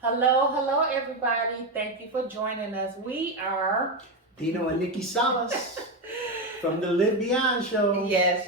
Hello, everybody. Thank you for joining us. We are Dino and Nikki Salas from the Live Beyond show. yes.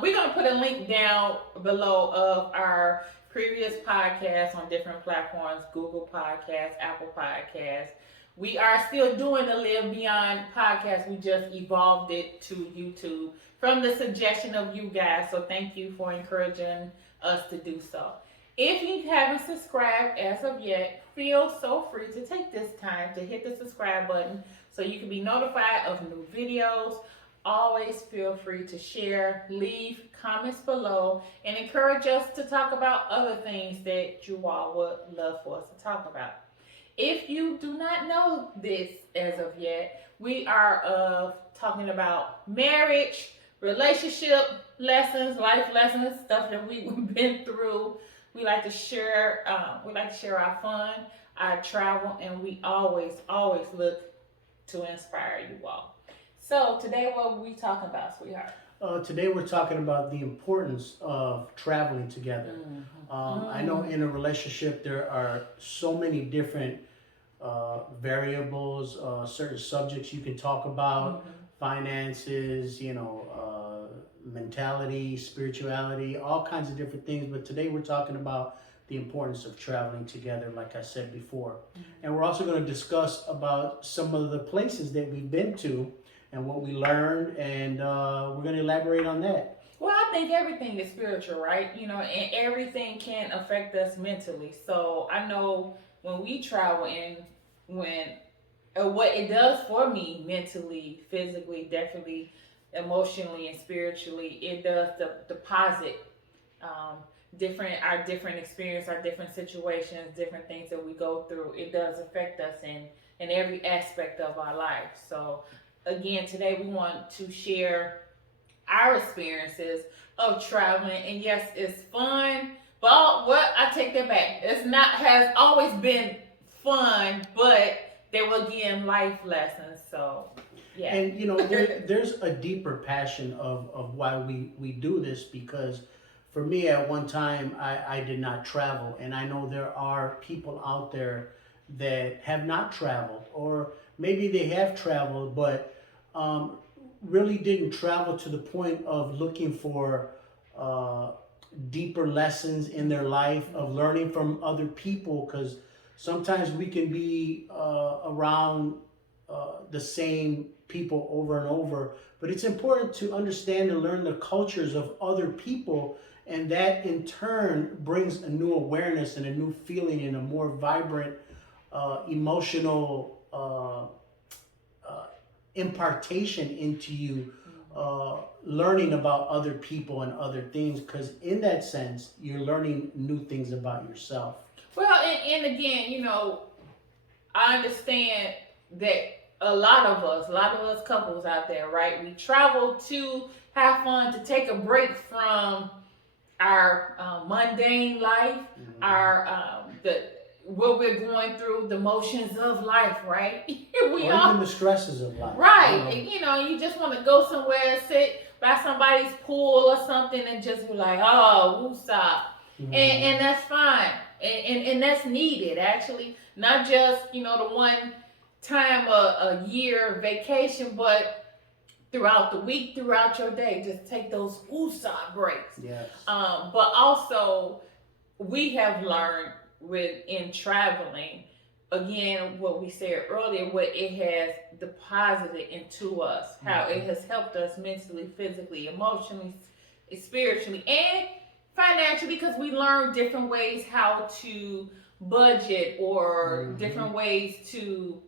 We're gonna put a link down below of our previous podcasts on different platforms: Google Podcasts, Apple Podcasts. We are still doing the Live Beyond podcast. We just evolved it to YouTube from the suggestion of you guys. So thank you for encouraging us to do so. If you haven't subscribed as of yet, feel so free to take this time to hit the subscribe button so you can be notified of new videos. Always feel free to share, leave comments below, and encourage us to talk about other things that you all would love for us to talk about. If you do not know this as of yet, we are talking about marriage, relationship lessons, life lessons, stuff that we've been through. We like to share. We like to share our fun, our travel, and we always look to inspire you all. So today, what are we talking about, sweetheart? Today we're talking about the importance of traveling together. I know in a relationship there are so many different variables, certain subjects you can talk about, finances, mentality, spirituality, all kinds of different things. But today we're talking about the importance of traveling together, like I said before. And we're also going to discuss about some of the places that we've been to and what we learned, and we're going to elaborate on that. Well, I think everything is spiritual, right? And everything can affect us mentally. So I know when we travel and when what it does for me mentally, physically, definitely, emotionally, and spiritually, it does deposit different experience, our different situations, different things that we go through. It does affect us in every aspect of our life. So again, today we want to share our experiences of traveling. And yes, it's fun, but what I take that back. It's not has always been fun, but they were again life lessons. So yeah. And there's a deeper passion of why we do this, because for me at one time I did not travel, and I know there are people out there that have not traveled, or maybe they have traveled but really didn't travel to the point of looking for deeper lessons in their life, of learning from other people, because sometimes we can be around the same people over and over, but it's important to understand and learn the cultures of other people, and that in turn brings a new awareness and a new feeling and a more vibrant emotional impartation into you, learning about other people and other things, because in that sense you're learning new things about yourself. Well, and again, I understand that a lot of us couples out there, right? We travel to have fun, to take a break from our mundane life, our the what we're going through, the motions of life, right? Or even the stresses of life. Right. You just want to go somewhere and sit by somebody's pool or something and just be like, oh, woosah. And that's fine. And that's needed, actually. Not just, the one time a year vacation, but throughout the week, throughout your day, just take those woosah breaks. Yes. But also, we have learned in traveling, again, what we said earlier, what it has deposited into us, how it has helped us mentally, physically, emotionally, spiritually, and financially, because we learn different ways how to budget, or different ways to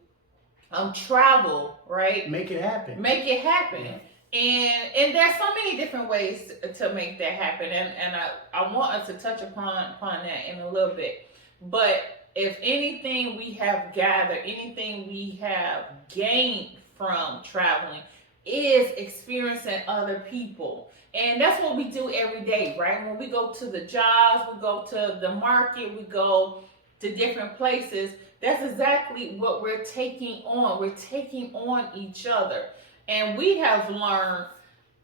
travel, right? Make it happen. Yeah. And there's so many different ways to make that happen, and I want us to touch upon that in a little bit. But if anything we have gathered, anything we have gained from traveling, is experiencing other people. And that's what we do every day, right? When we go to the jobs, we go to the market, we go to different places, that's exactly what we're taking on. We're taking on each other. And we have learned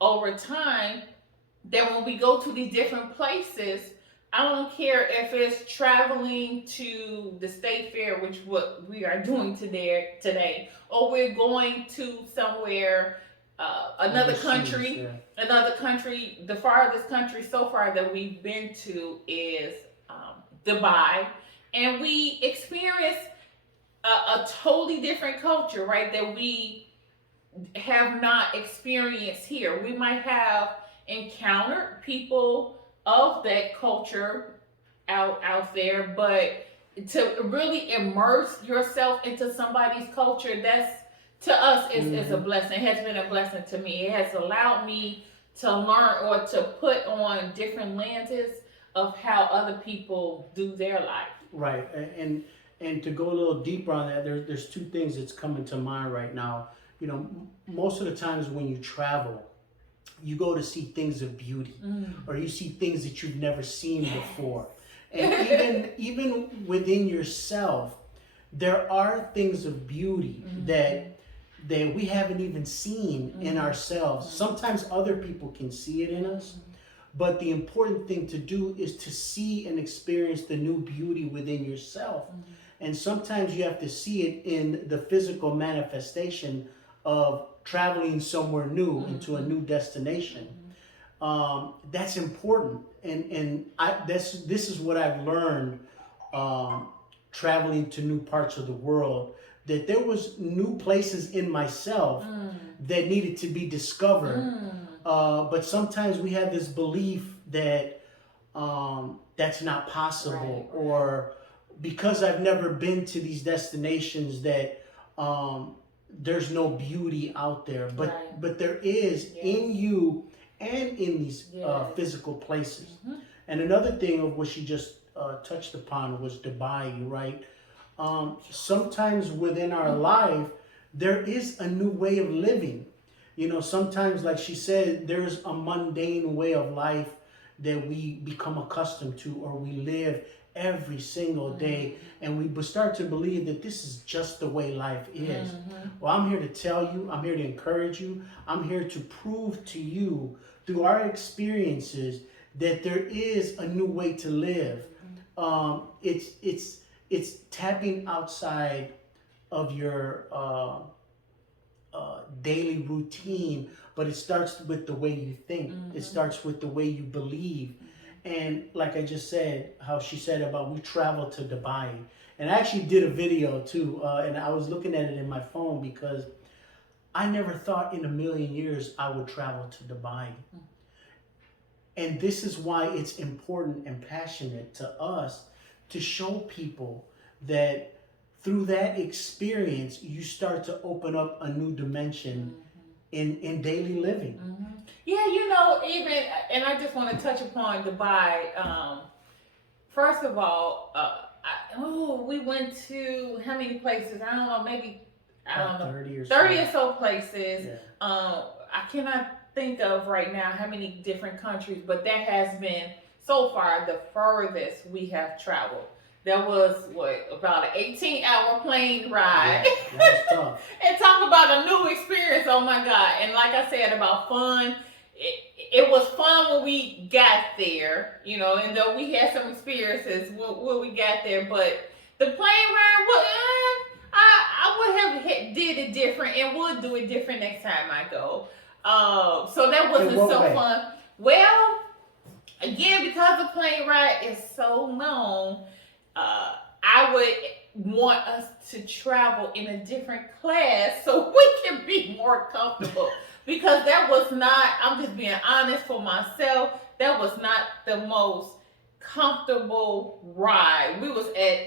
over time that when we go to these different places, I don't care if it's traveling to the state fair, which what we are doing today, or we're going to somewhere, another Overseas, country, yeah. another country. The farthest country so far that we've been to is Dubai, and we experience a totally different culture, right? That we have not experienced here. We might have encountered people of that culture out there, but to really immerse yourself into somebody's culture, that's to us is a Mm-hmm. blessing. It has been a blessing to me. It has allowed me to learn or to put on different lenses of how other people do their life. Right, and to go a little deeper on that, there's two things that's coming to mind right now. You know, most of the times when you travel, you go to see things of beauty, or you see things that you've never seen before, and even within yourself, there are things of beauty that we haven't even seen in ourselves. Sometimes other people can see it in us, but the important thing to do is to see and experience the new beauty within yourself. And sometimes you have to see it in the physical manifestation of traveling somewhere new into a new destination. That's important. And this is what I've learned, um, traveling to new parts of the world, that there was new places in myself that needed to be discovered. But sometimes we have this belief that that's not possible, Right. or because I've never been to these destinations that there's no beauty out there. But Right. but there is in you and in these Yes. physical places. And another thing of what she just touched upon was Dubai, right? Sometimes within our life, there is a new way of living. You know, sometimes, like she said, there's a mundane way of life that we become accustomed to, or we live every single day, and we start to believe that this is just the way life is. Well, I'm here to tell you, I'm here to encourage you, I'm here to prove to you through our experiences that there is a new way to live. It's tapping outside of your daily routine, but it starts with the way you think. It starts with the way you believe. And like I just said, how she said about we traveled to Dubai, and I actually did a video too, and I was looking at it in my phone because I never thought in a million years I would travel to Dubai. And this is why it's important and passionate to us to show people that through that experience, you start to open up a new dimension in daily living. Yeah, even, and I just want to touch upon Dubai. First of all, we went to how many places? I don't know, maybe, I don't know, 30 or so places. Yeah. I cannot think of right now how many different countries, but that has been so far the furthest we have traveled. That was about an 18-hour plane ride. Yeah, that was tough. And talk about a new experience. Oh my God. And like I said about fun, it was fun when we got there, and though we had some experiences when we got there, but the plane ride was, I would have did it different and would do it different next time I go. So that wasn't so fun. Well, again, because the plane ride is so long, I would want us to travel in a different class so we can be more comfortable. Because that was not, I'm just being honest for myself, that was not the most comfortable ride. We was at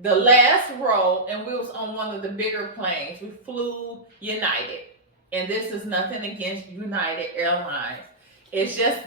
the last row and we was on one of the bigger planes. We flew United. And this is nothing against United Airlines. It's just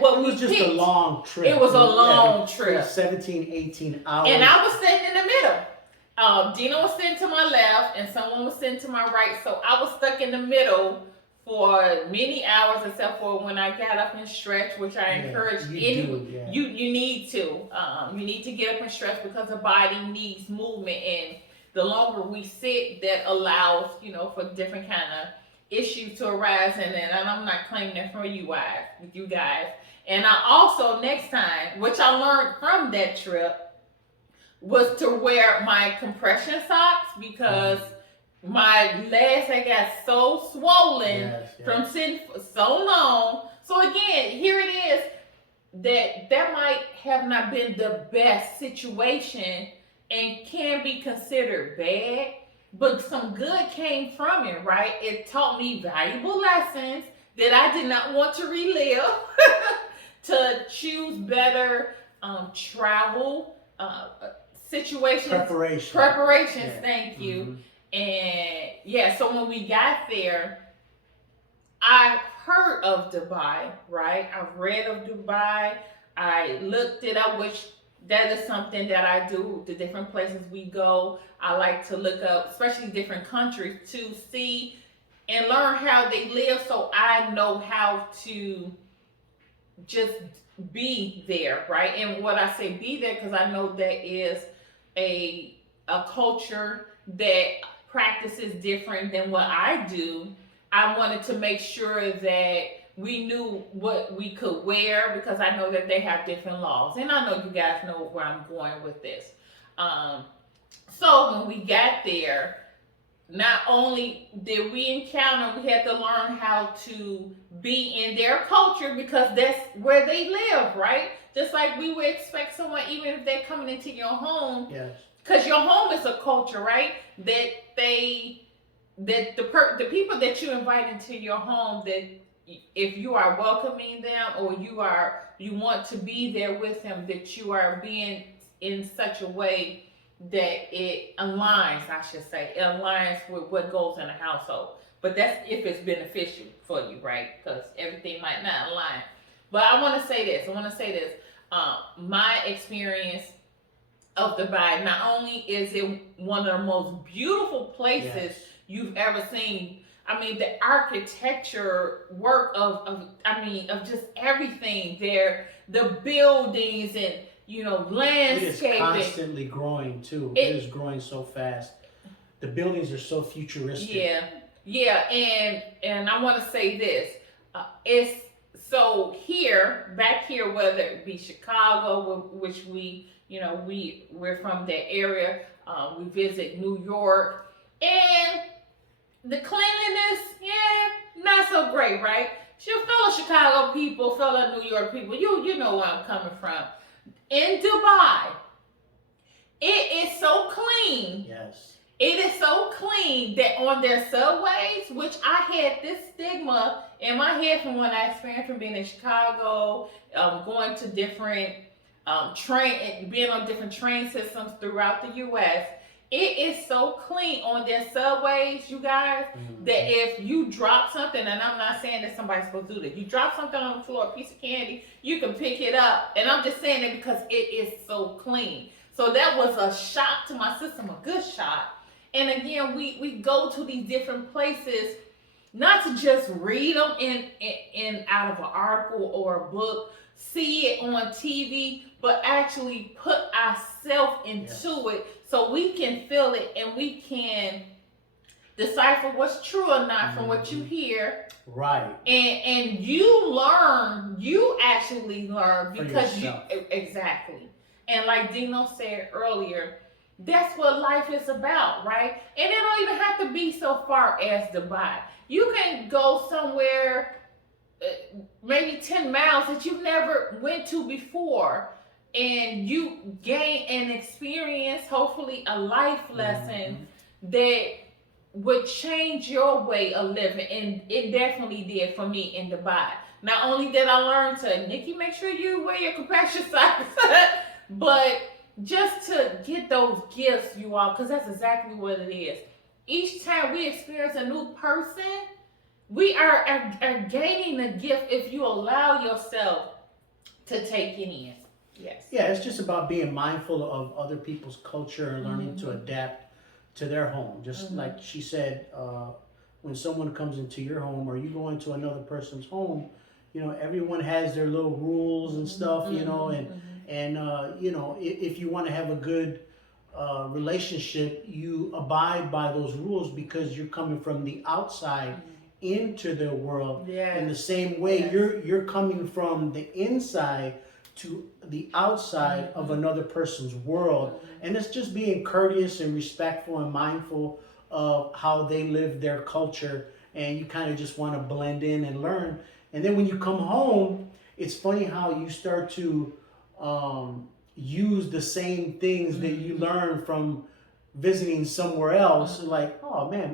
what we picked. It was just a long trip. It was a long trip. 17, 18 hours. And I was sitting in the middle. Dino was sitting to my left and someone was sitting to my right. So I was stuck in the middle for many hours, except for when I got up and stretched, which I encourage anyone. You need to. You need to get up and stretch because the body needs movement. And the longer we sit, that allows, for different kind of issues to arise, and I'm not claiming that for you guys. And I also, next time, which I learned from that trip, was to wear my compression socks because my legs had got so swollen from sitting for so long. So again, here it is that might have not been the best situation and can be considered bad, but some good came from it, right? It taught me valuable lessons that I did not want to relive, to choose better travel situations. Preparations, thank you. And yeah, so when we got there, I heard of Dubai, right? I've read of Dubai. I looked it up, which that is something that I do. The different places we go, I like to look up, especially different countries, to see and learn how they live, so I know how to just be there, right? And what I say be there, because I know there is a culture that practices different than what I do. I wanted to make sure that we knew what we could wear, because I know that they have different laws, and I know you guys know where I'm going with this. So when we got there, not only did we encounter, we had to learn how to be in their culture, because that's where they live, right? Just like we would expect someone, even if they're coming into your home, because your home is a culture, right? That the people that you invite into your home, that if you are welcoming them, or you want to be there with them, that you are being in such a way that it aligns, I should say, it aligns with what goes in a household. But that's if it's beneficial for you, right? Because everything might not align. But I want to say this. My experience of Dubai, not only is it one of the most beautiful places you've ever seen. I mean, the architecture work of just everything there, the buildings, and landscaping. It is constantly growing too. It is growing so fast. The buildings are so futuristic. Yeah, and I want to say this. It's so back here, whether it be Chicago, which we're from that area. We visit New York, and the cleanliness, not so great, right? Fellow Chicago people, fellow New York people, you know where I'm coming from. In Dubai, it is so clean. Yes. It is so clean that on their subways, which I had this stigma in my head from when I experienced from being in Chicago, going to different being on different train systems throughout the U.S. It is so clean on their subways, you guys, that if you drop something, and I'm not saying that somebody's supposed to do that, you drop something on the floor, a piece of candy, you can pick it up. And I'm just saying it because it is so clean. So that was a shock to my system, a good shock. And again, we go to these different places, not to just read them in out of an article or a book, see it on TV, but actually put ourselves into it, so we can feel it and we can decipher what's true or not from what you hear. Right. And you actually learn because you exactly. And like Dino said earlier, that's what life is about, right? And it don't even have to be so far as Dubai. You can go somewhere maybe 10 miles that you never went to before, and you gain an experience, hopefully a life lesson that would change your way of living. And it definitely did for me in Dubai. Not only did I learn to, Nikki, make sure you wear your compression socks, but just to get those gifts, you all, because that's exactly what it is. Each time we experience a new person, we are gaining a gift if you allow yourself to take it in. Yes. Yeah, it's just about being mindful of other people's culture and learning to adapt to their home. Just like she said, when someone comes into your home or you go into another person's home, everyone has their little rules and stuff, and if you want to have a good relationship, you abide by those rules because you're coming from the outside into their world. Yes. In the same way, Yes. you're coming from the inside to the outside of another person's world, and it's just being courteous and respectful and mindful of how they live their culture, and you kind of just want to blend in and learn. And then when you come home, it's funny how you start to use the same things that you learn from visiting somewhere else. Like, oh man,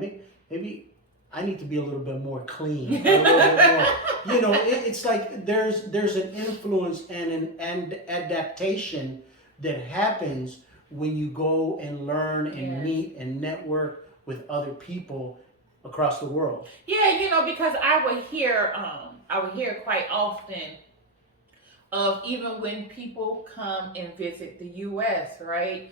maybe I need to be a little bit more clean, a little bit more. You know, it's like there's an influence and an adaptation that happens when you go and learn and meet and network with other people across the world. Yeah, because I would hear quite often of even when people come and visit the U.S., right?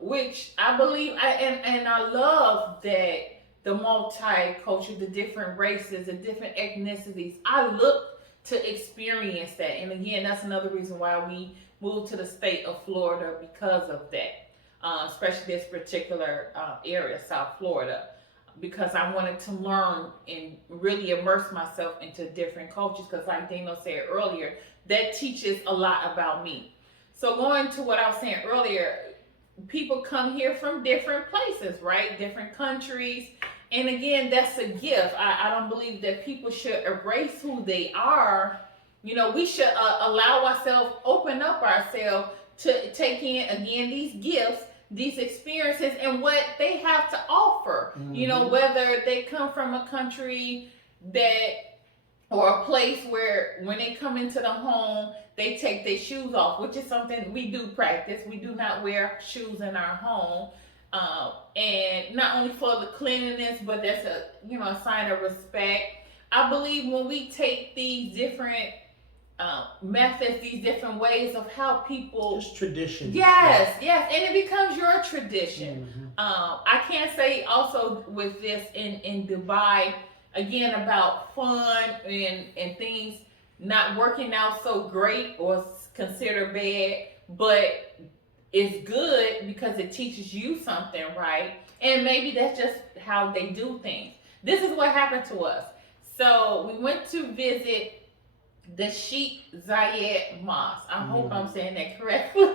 Which I believe, and I love that the multicultural, the different races, the different ethnicities. I look to experience that, and again, that's another reason why we moved to the state of Florida because of that, especially this particular area, South Florida, because I wanted to learn and really immerse myself into different cultures. Because, like Dino said earlier, that teaches a lot about me. So going to what I was saying earlier, people come here from different places, right? Different countries. And again, that's a gift. I don't believe that people should erase who they are. We should allow ourselves, open up ourselves to take in, again, these gifts, these experiences, and what they have to offer. Whether they come from a country or a place where when they come into the home, they take their shoes off, which is something we do practice. We do not wear shoes in our home. And not only for the cleanliness, but that's a sign of respect. I believe when we take these different methods, these different ways of how people, just traditions. Yes, and it becomes your tradition. I can say also with this in Dubai, again, about fun and things not working out so great or considered bad, but it's good because it teaches you something, right? And maybe that's just how they do things. This is what happened to us. So we went to visit the Sheikh Zayed Mosque. I hope I'm saying that correctly.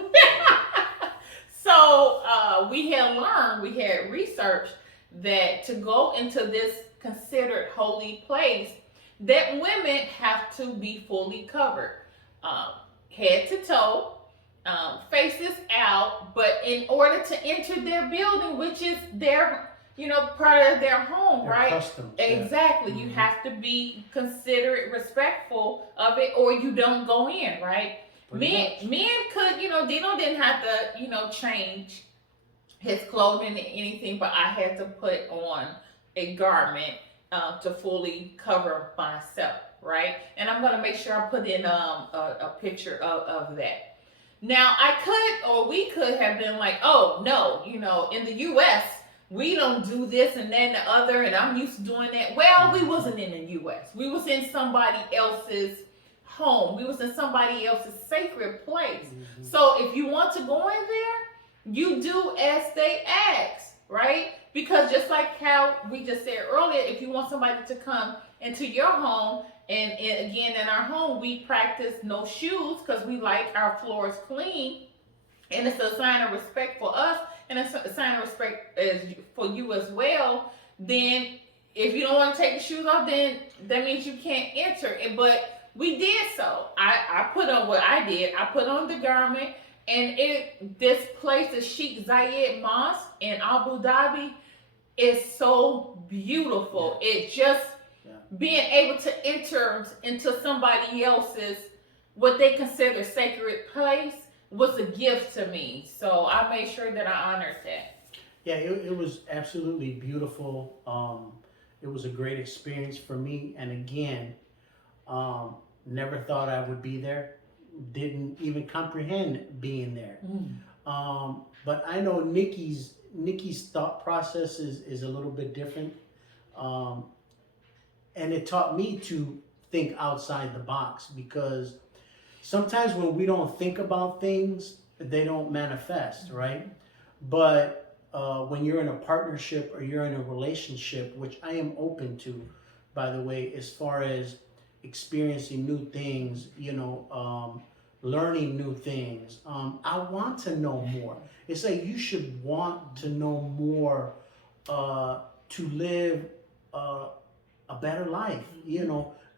So we had researched that to go into this considered holy place, that women have to be fully covered, head to toe, faces out. But in order to enter their building, which is their, part of their home, Their right? customs, exactly. You have to be considerate, respectful of it, or you don't go in, right? Men could, Dino didn't have to, change his clothing or anything, but I had to put on a garment to fully cover myself, right? And I'm gonna make sure I put in a picture of that. Now we could have been like, oh no, in the U.S. we don't do this and that and the other, and I'm used to doing that. Well, we wasn't in the U.S. We was in somebody else's home. We was in somebody else's sacred place. So if you want to go in there, you do as they ask, right? Because just like how we just said earlier, if you want somebody to come into your home, and again, in our home, we practice no shoes because we like our floors clean, and it's a sign of respect for us, and it's a sign of respect for you as well. Then if you don't want to take the shoes off, then that means you can't enter. But we did so. I put on what I did. I put on the garment. And this place, the Sheikh Zayed Mosque in Abu Dhabi, is so beautiful. It just being able to enter into somebody else's, what they consider sacred place, was a gift to me. So I made sure that I honored that. Yeah, it was absolutely beautiful. It was a great experience for me. And again, never thought I would be there. Didn't even comprehend being there. But I know Nikki's thought process is a little bit different. And it taught me to think outside the box, because sometimes when we don't think about things, they don't manifest, right? But when you're in a partnership or you're in a relationship, which I am open to, by the way, as far as experiencing new things, learning new things. I want to know more. It's like you should want to know more to live a better life.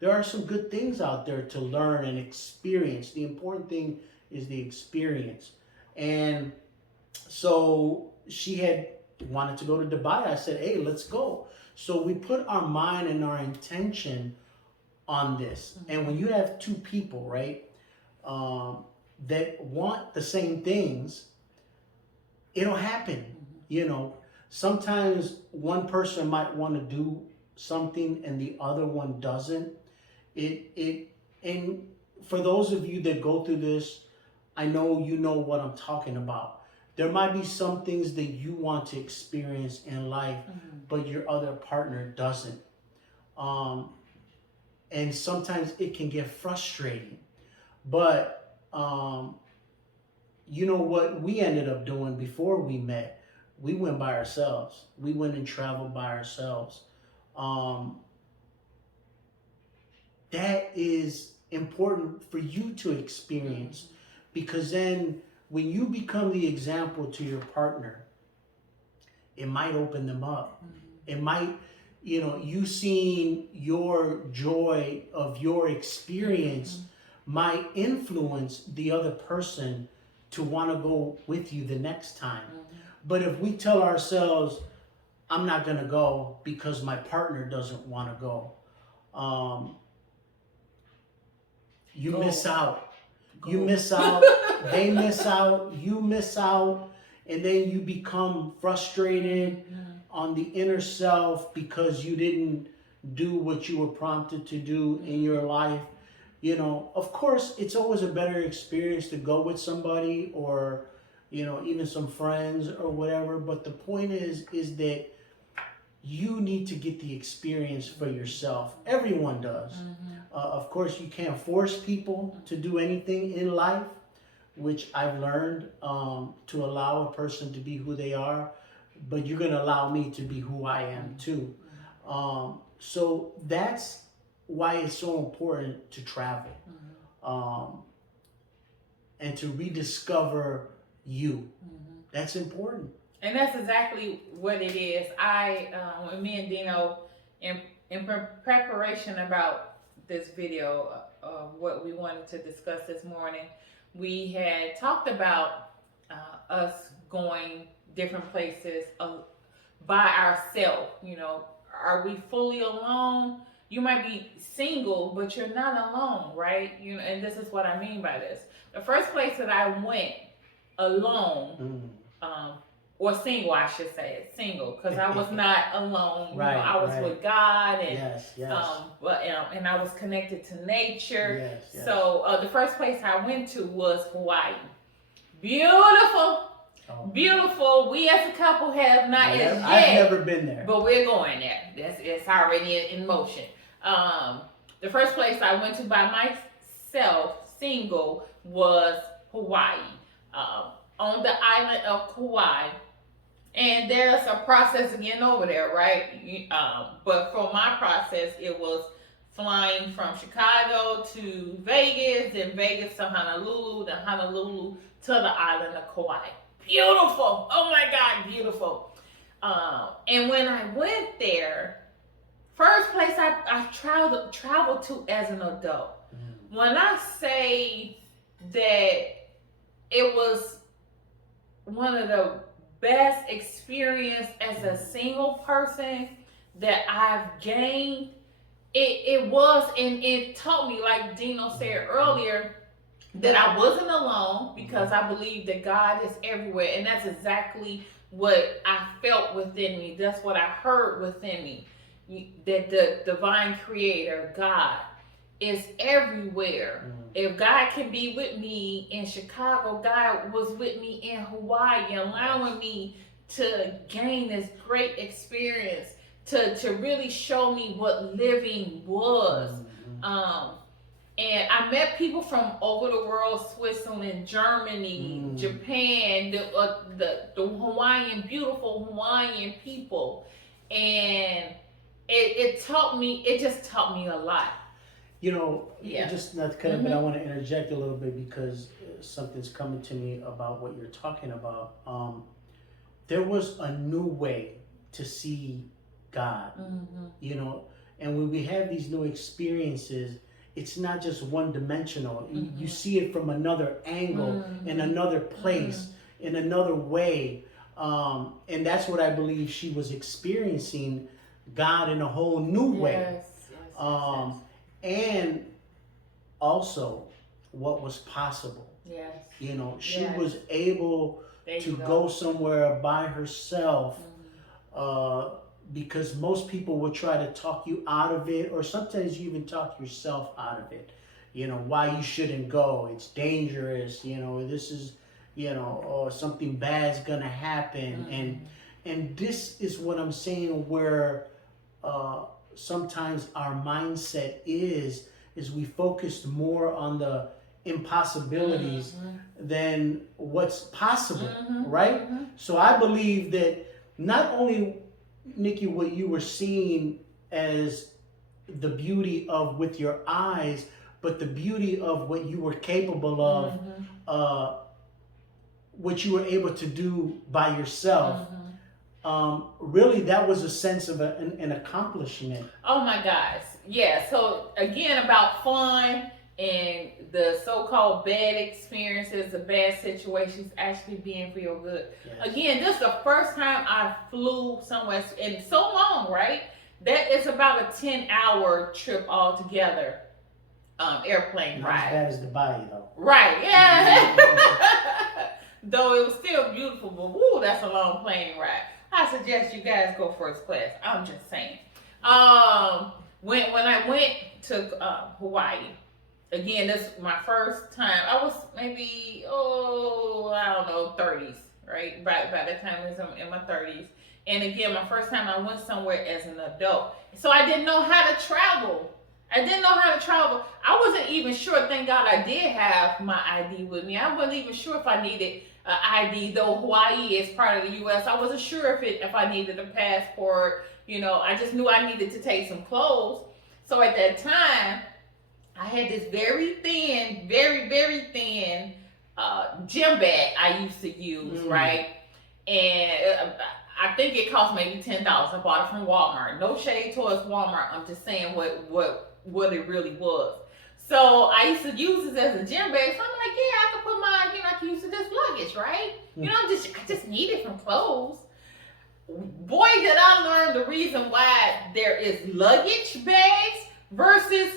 There are some good things out there to learn and experience. The important thing is the experience. And so she had wanted to go to Dubai. I said, hey, let's go. So we put our mind and our intention on this. And when you have two people, right, that want the same things, it'll happen. Sometimes one person might want to do something and the other one doesn't. And for those of you that go through this, I know you know what I'm talking about. There might be some things that you want to experience in life, but your other partner doesn't. And sometimes it can get frustrating. But you know what we ended up doing before we met? We went by ourselves. We went and traveled by ourselves. That is important for you to experience, because then when you become the example to your partner, it might open them up. It might, you seeing your joy of your experience might influence the other person to want to go with you the next time. But if we tell ourselves, I'm not going to go because my partner doesn't want to go, you miss out. You miss out. They miss out. You miss out. And then you become frustrated on the inner self because you didn't do what you were prompted to do in your life. Of course, it's always a better experience to go with somebody or, even some friends or whatever. But the point is that you need to get the experience for yourself. Everyone does. Of course, you can't force people to do anything in life, which I've learned to allow a person to be who they are, but you're going to allow me to be who I am too. So that's why it's so important to travel and to rediscover you. That's important. And that's exactly what it is. When me and Dino, in preparation about this video, what we wanted to discuss this morning, we had talked about us going different places by ourselves. Are we fully alone? You might be single, but you're not alone, right? And this is what I mean by this. The first place that I went alone, or single, I should say, single, because I was not alone. Right, I was with God, and yes. and I was connected to nature. Yes. So the first place I went to was Hawaii. Beautiful. Beautiful. We as a couple have not as yet. I've never been there, but we're going there. It's already in motion. The first place I went to by myself, single, was Hawaii. On the island of Kauai. And there's a process of getting over there, right? But for my process, it was flying from Chicago to Vegas, then Vegas to Honolulu, then Honolulu to the island of Kauai. Beautiful. Oh my God, beautiful. And when I went there, first place I traveled to as an adult. When I say that it was one of the best experience as a single person that I've gained, it was, and it taught me, like Dino said earlier, that I wasn't alone, because I believe that God is everywhere, and that's exactly what I felt within me. That's what I heard within me, that the divine creator, God, is everywhere. If God can be with me in Chicago, God was with me in Hawaii, allowing me to gain this great experience, to really show me what living was. And I met people from over the world: Switzerland, Germany, Japan, the Hawaiian, beautiful Hawaiian people. And it taught me. It just taught me a lot. You know, Yeah. just not to cut it, but I want to interject a little bit because something's coming to me about what you're talking about. There was a new way to see God, you know, and when we have these new experiences, it's not just one dimensional. You see it from another angle, in another place, in another way. And that's what I believe she was experiencing, God in a whole new way. Yes. And also what was possible. Yes. You know, she was able to go somewhere by herself, because most people will try to talk you out of it, or sometimes you even talk yourself out of it. You know, why you shouldn't go. It's dangerous. You know, this is, you know, or something bad's gonna happen. And this is what I'm saying, where sometimes our mindset is we focus more on the impossibilities than what's possible, right? So I believe that not only, Nikki, what you were seeing as the beauty of with your eyes, but the beauty of what you were capable of, what you were able to do by yourself. Really, that was a sense of an accomplishment. Oh my gosh. Yeah. So again, about fun and the so-called bad experiences, the bad situations actually being for your good. Yes. Again, this is the first time I flew somewhere in so long, right? That is about a 10-hour trip altogether. Airplane ride. Not as bad as Dubai, though. Right, yeah. Though it was still beautiful, but woo, that's a long plane ride. I suggest you guys go first class. I'm just saying. When I went to Hawaii, again, this is my first time. I was maybe, I don't know, 30s, right? By the time I was in my 30s. And again, my first time I went somewhere as an adult. So I didn't know how to travel. I wasn't even sure, thank God I did have my ID with me. I wasn't even sure if I needed an ID, though Hawaii is part of the U.S. I wasn't sure if I needed a passport. You know, I just knew I needed to take some clothes. So at that time, I had this very thin, very, very thin gym bag I used to use, right? And I think it cost maybe $10. I bought it from Walmart. No shade towards Walmart. I'm just saying what it really was. So I used to use this as a gym bag. So I'm like, yeah, I could put my, I can use it as luggage, right? I just need it from clothes. Boy, did I learn the reason why there is luggage bags versus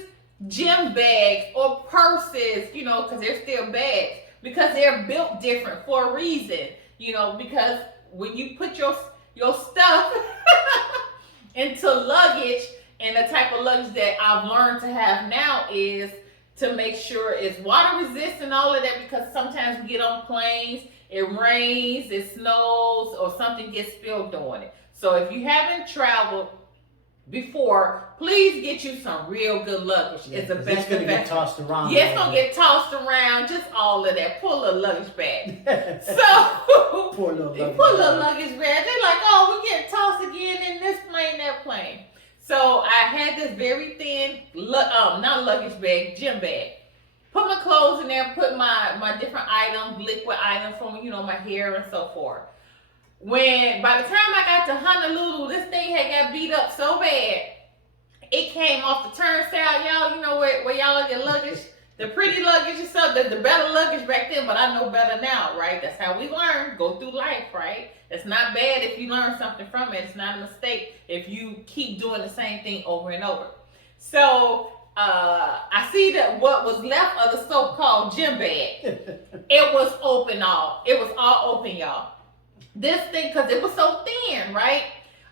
gym bags or purses, because they're still bags, because they're built different for a reason, because when you put your stuff into luggage, and the type of luggage that I've learned to have now is to make sure it's water resistant and all of that, because sometimes we get on planes, it rains, it snows, or something gets spilled on it. So if you haven't traveled before, please get you some real good luggage. Yeah, it's the best. It's gonna get tossed around. Yeah, it's gonna get tossed around. Just all of that. Pull a luggage bag. So poor little luggage bag. They're like, oh, we get tossed again in this plane, that plane. So I had this very thin, not luggage bag, gym bag. Put my clothes in there, put my different items, liquid items from, my hair and so forth. By the time I got to Honolulu, this thing had got beat up so bad, it came off the turnstile, y'all. Where y'all get luggage, the pretty luggage and stuff, the better luggage back then, but I know better now, right? That's how we learn, go through life, right? It's not bad if you learn something from it. It's not a mistake if you keep doing the same thing over and over. So I see that what was left of the so-called gym bag, it was open all. It was all open, y'all. This thing, because it was so thin, right?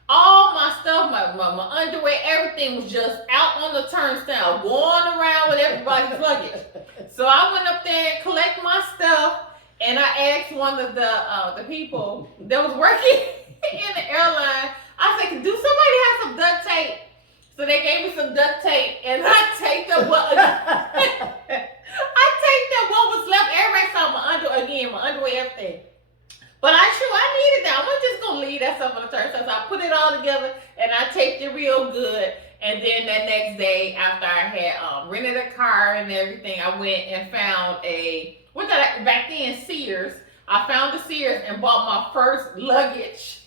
All my stuff, my underwear, everything was just out on the turnstile, going around with everybody's luggage. So I went up there and collect my stuff, and I asked one of the people that was working in the airline, I said, do somebody have some duct tape? So they gave me some duct tape, and I taped up what was left. Everybody saw my underwear, everything. But I needed that. I wasn't just gonna leave that stuff on the turnstile. So I put it all together and I taped it real good. And then that next day, after I had rented a car and everything, I went and found back then Sears. I found the Sears and bought my first luggage.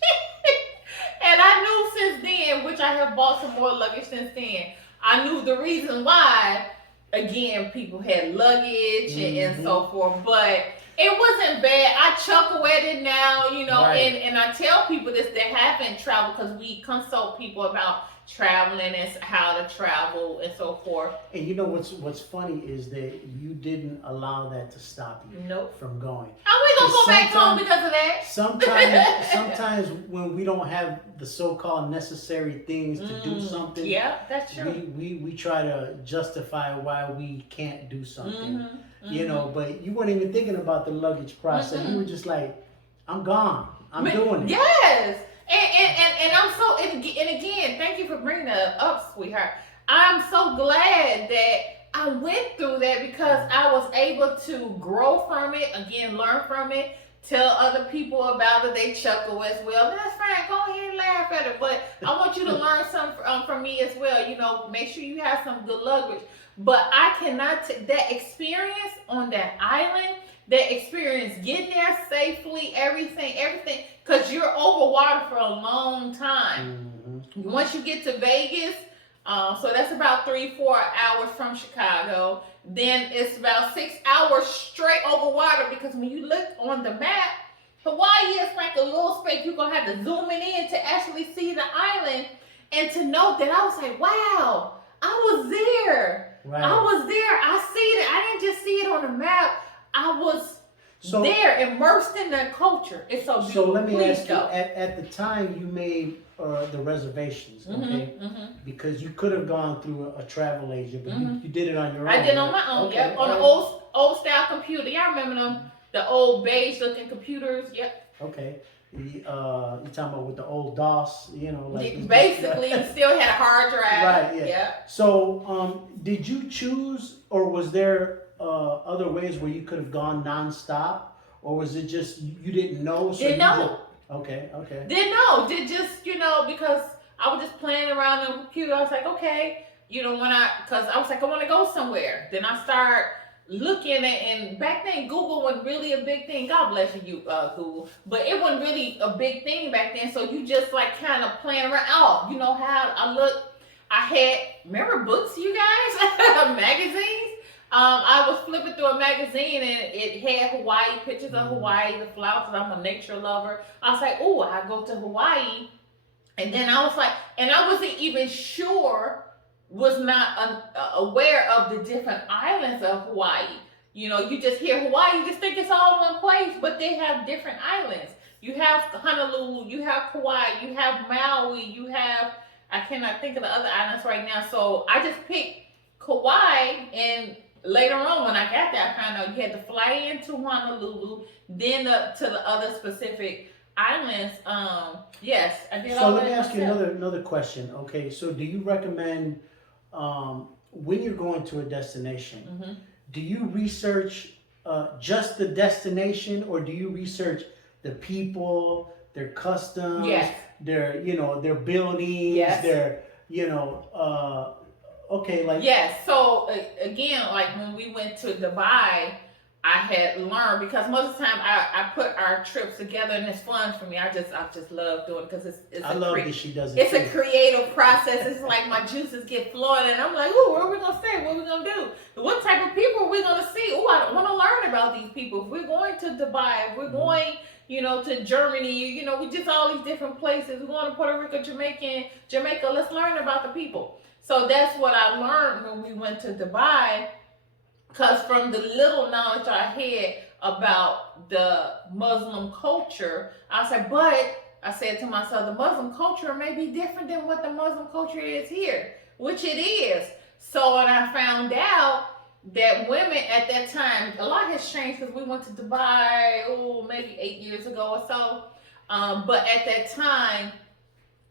And I knew since then, which I have bought some more luggage since then, I knew the reason why. Again, people had luggage and so forth, but it wasn't bad. I chuckle at it now, Right. and I tell people this that haven't traveled, because we consult people about traveling and how to travel and so forth. And you know what's funny is that you didn't allow that to stop you Nope. from going. I wasn't gonna go back home because of that. Sometimes when we don't have the so-called necessary things to do something, Yeah, that's true. we try to justify why we can't do something. Mm-hmm. But you weren't even thinking about the luggage process. Mm-hmm. You were just like, I'm gone. I'm doing it. Yes. And I'm so, and again, thank you for bringing that up, sweetheart. I'm so glad that I went through that, because I was able to grow from it, again, learn from it, tell other people about it. They chuckle as well. That's fine. Go ahead and laugh at it. But I want you to learn something from me as well. Make sure you have some good luggage. But I cannot take that experience on that island, that experience getting there safely, everything, because you're over water for a long time. Mm-hmm. Once you get to Vegas, so that's about 3-4 hours from Chicago. Then it's about 6 hours straight over water, because when you look on the map, Hawaii is like a little space. You're going to have to zoom it in to actually see the island. And to know that, I was like, wow, I was there. Right. I was there. I see it. I didn't just see it on the map. I was there, immersed in the culture. It's so beautiful. So let me ask you, go. at the time you made the reservations, okay? Because you could have gone through a travel agent, but you did it on your own. I did it on my own, okay. Yep. On an old style computer. Y'all remember them? The old beige looking computers, yep. Okay. You talking about with the old DOS, basically, you still had a hard drive. Right, yeah. Yep. So, did you choose, or was there other ways where you could have gone nonstop, or was it just you didn't know? So Didn't know. Okay. Didn't know. Did just, because I was just playing around on the computer. I was like, okay, because I was like, I want to go somewhere. Then I start looking at, and back then Google wasn't really a big thing. God bless you, Google. But it wasn't really a big thing back then. So you just like kind of playing around. Oh, you know how I look. I had, remember books, you guys? Magazines. I was flipping through a magazine, and it had Hawaii, pictures of Hawaii, the flowers. I'm a nature lover. I was like, oh, I go to Hawaii. And then I was like, and I wasn't even sure, was not aware of the different islands of Hawaii. You just hear Hawaii, you just think it's all one place, but they have different islands. You have Honolulu, you have Kauai, you have Maui, you have, I cannot think of the other islands right now. So I just picked Kauai, and later on when I got there, I found out you had to fly into Honolulu, then to the other specific islands. Yes, I did. So let me ask you another question. Okay, so do you recommend when you're going to a destination, do you research just the destination, or do you research the people, their customs, their their buildings, their Yes. So again, like when we went to Dubai, I had learned, because most of the time I put our trips together, and it's fun for me. I just love doing it, because it's I love that she does it. It's a creative process. It's like my juices get flowing, and I'm like, ooh, where are we gonna stay? What are we gonna do? What type of people are we gonna see? Ooh, I want to learn about these people. If we're going to Dubai, if we're going, to Germany, we just all these different places. We're going to Puerto Rico, Jamaica. Let's learn about the people. So that's what I learned when we went to Dubai. Because from the little knowledge I had about the Muslim culture, I said to myself, the Muslim culture may be different than what the Muslim culture is here, which it is. So, and I found out that women at that time, a lot has changed, because we went to Dubai, maybe 8 years ago or so. But at that time,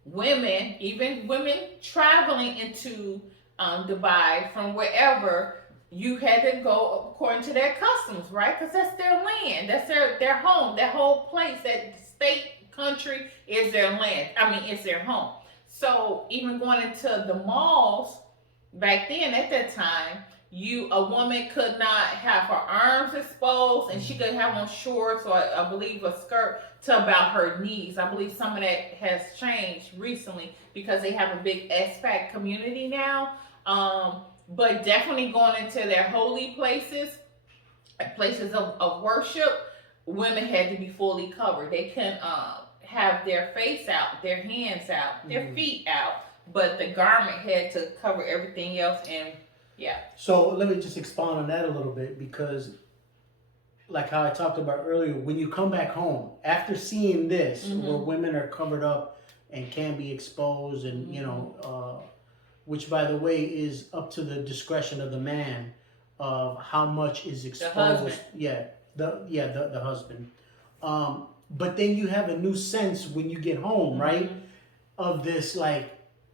even women traveling into Dubai from wherever, you had to go according to their customs, right? Because that's their land. That's their home. That whole place, that state, country is their land. It's their home. So even going into the malls back then at that time, a woman could not have her arms exposed, and she could have on shorts or I believe a skirt to about her knees. I believe some of that has changed recently because they have a big expat community now. But definitely going into their holy places, places of worship, women had to be fully covered. They couldn't have their face out, their hands out, their feet out, but the garment had to cover everything else. And yeah. So let me just expound on that a little bit, because like how I talked about earlier, when you come back home after seeing this, where women are covered up and can be exposed, and you know, which by the way is up to the discretion of the man of how much is exposed. The husband. But then you have a new sense when you get home, right? Of this, like,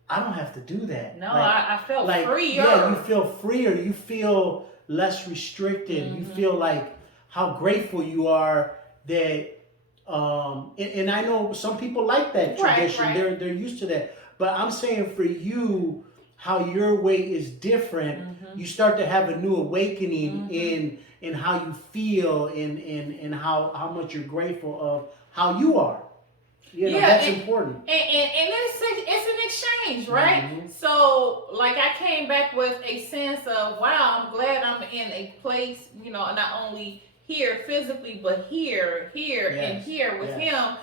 I don't have to do that. No, like, I felt like, freer. Yeah, you feel freer. You feel less restricted. You feel like how grateful you are that. And I know some people like that tradition. Right. They're used to that. But I'm saying for you, how your way is different. You start to have a new awakening in how you feel, in how much you're grateful of how you are. You know, that's important. And it's an exchange, right? So, like, I came back with a sense of, wow, I'm glad I'm in a place, you know, not only here physically, but here, and here with him,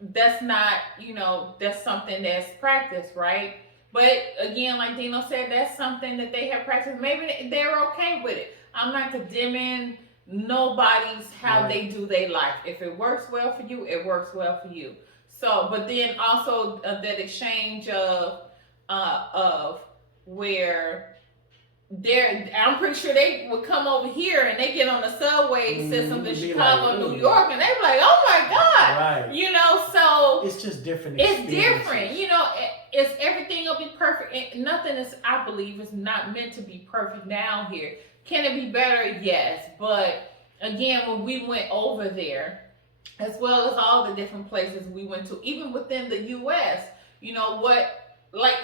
that's not, you know, that's something that's practiced, right? But again, like Dino said, that's something that they have practiced. Maybe they're okay with it. I'm not condemning nobody's how they do their life. If it works well for you, it works well for you. So, but then also that exchange of where I'm pretty sure they would come over here and they get on the subway system in Chicago, New York, and they be like, "Oh my God!" Right. You know, so it's just different. It's different. You know, it's everything will be perfect. And nothing is, I believe, is not meant to be perfect down here. Can it be better? Yes. But again, when we went over there, as well as all the different places we went to, even within the U.S., you know,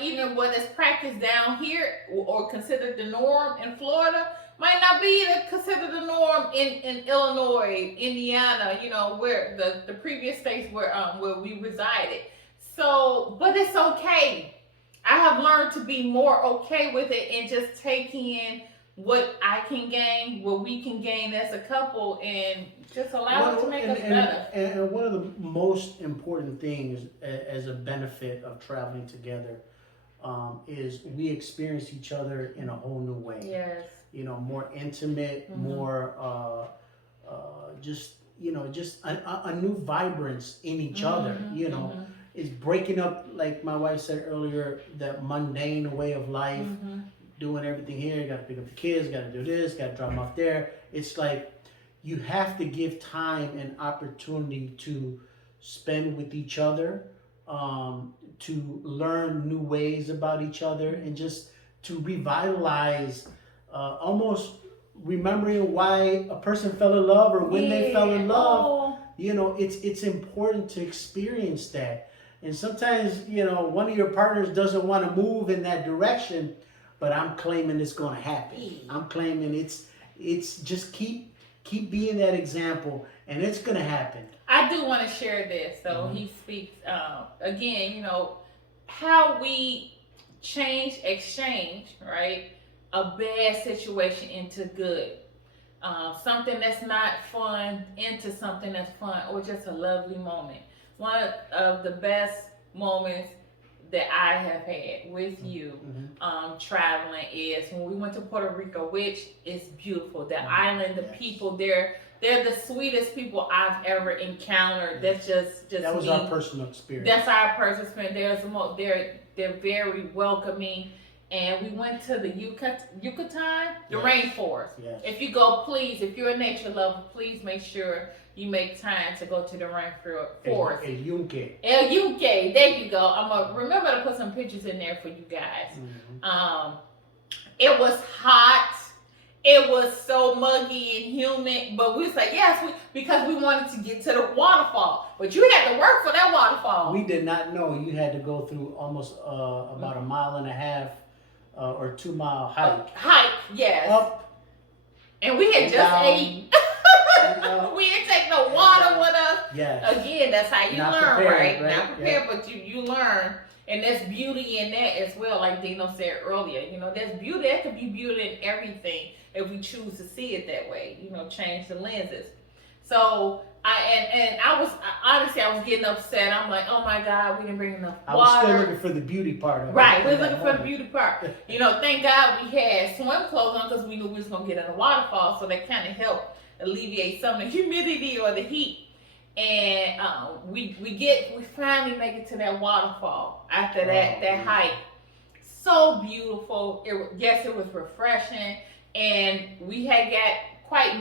even what is practiced down here or considered the norm in Florida might not be considered the norm in Illinois, Indiana, you know, where the previous states where we resided. So, but it's okay. I have learned to be more okay with it and just take in what I can gain, what we can gain as a couple, and just allow it to make us better. And one of the most important things as a benefit of traveling together is we experience each other in a whole new way. Yes. You know, more intimate, more just a new vibrance in each other. You know, is breaking up, like my wife said earlier, that mundane way of life. Doing everything here, you got to pick up the kids, got to do this, got to drop them off there. It's like you have to give time and opportunity to spend with each other, to learn new ways about each other, and just to revitalize, almost remembering why a person fell in love or when they fell in love. You know, it's important to experience that. And sometimes, you know, one of your partners doesn't want to move in that direction, but I'm claiming it's going to happen. I'm claiming it's just keep being that example, and it's going to happen. I do want to share this. So he speaks again, you know, how we exchange, right? A bad situation into good. Something that's not fun into something that's fun, or just a lovely moment. One of the best moments that I have had with you traveling is when we went to Puerto Rico, which is beautiful. The island, the people there, they're the sweetest people I've ever encountered. That's just that was our personal experience. That's our personal experience. They're very welcoming. And we went to the Yucatan, the rainforest. Yes. If you go, please, if you're a nature lover, please make sure you make time to go to the rainforest. El Yunque. El Yunque, there you go. I'm going to remember to put some pictures in there for you guys. It was hot. It was so muggy and humid, but we was like, yes, because we wanted to get to the waterfall. But you had to work for that waterfall. we did not know you had to go through almost about a mile and a half or 2 mile hike. Yes. Up and we had and just down, ate. We didn't take no water with us. Yes. Again, that's how you Not learn, prepared, right? Not right? prepared, but you learn. And there's beauty in that as well, like Dino said earlier. There's beauty. There could be beauty in everything if we choose to see it that way. Change the lenses. So I was honestly I was getting upset. I'm like, oh my God, we didn't bring enough water. I was still looking for the beauty part of it. Right, we're looking for the beauty part. Thank God we had swim clothes on because we knew we was gonna get in a waterfall, so that kind of helped alleviate some of the humidity or the heat. And we finally make it to that waterfall after that hike. So beautiful. It was refreshing, and we had got quite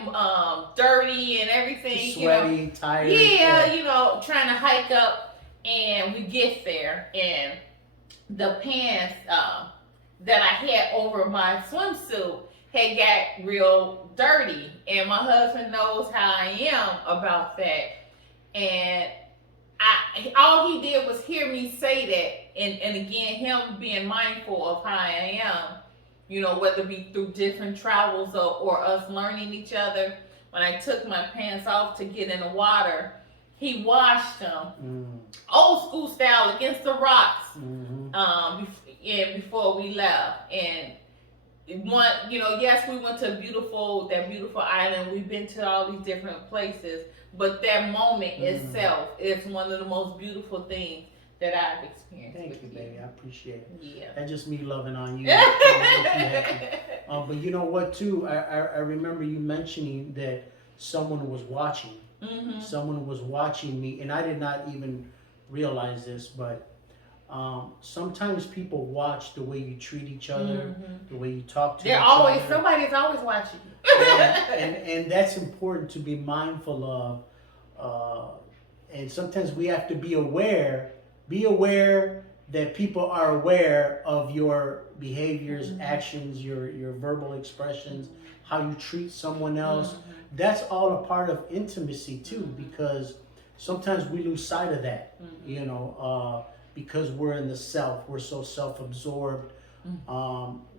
dirty and everything. Sweaty, tired. Yeah, trying to hike up, and we get there, and the pants that I had over my swimsuit had got real dirty, and my husband knows how I am about that. And all he did was hear me say that, and again, him being mindful of how I am, whether it be through different travels or us learning each other. When I took my pants off to get in the water, he washed them, old school style, against the rocks, before we left. And yes, we went to that beautiful island. We've been to all these different places, but that moment itself is one of the most beautiful things that I've experienced. Thank you, baby. I appreciate it. Yeah. That's just me loving on you. But you know what, too? I remember you mentioning that someone was watching. Someone was watching me, and I did not even realize this, but sometimes people watch the way you treat each other, the way you talk to each other. Somebody's always watching you. and that's important to be mindful of. And sometimes we have to be aware that people are aware of your behaviors, actions, your verbal expressions, how you treat someone else. That's all a part of intimacy too, because sometimes we lose sight of that, because we're in the self, we're so self-absorbed.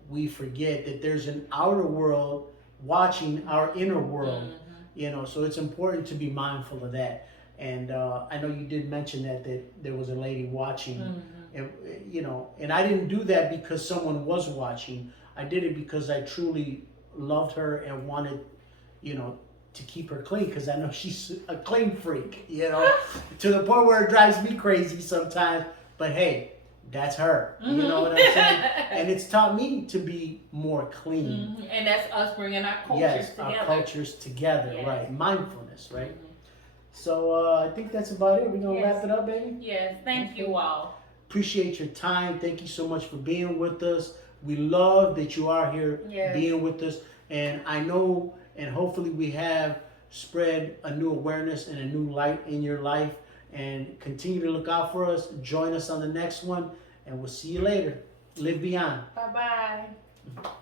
We forget that there's an outer world watching our inner world, so it's important to be mindful of that. And I know you did mention that there was a lady watching, and I didn't do that because someone was watching. I did it because I truly loved her and wanted, to keep her clean, because I know she's a clean freak, to the point where it drives me crazy sometimes. But hey, that's her. You know what I'm saying? And it's taught me to be more clean. And that's us bringing our cultures together. Our cultures together, Yes. right? Mindfulness, right? So I think that's about it. We're going to wrap it up, baby? Yes, thank you all. Appreciate your time. Thank you so much for being with us. We love that you are here being with us. And I know, and hopefully we have spread a new awareness and a new light in your life. And continue to look out for us. Join us on the next one. And we'll see you later. Live beyond. Bye-bye.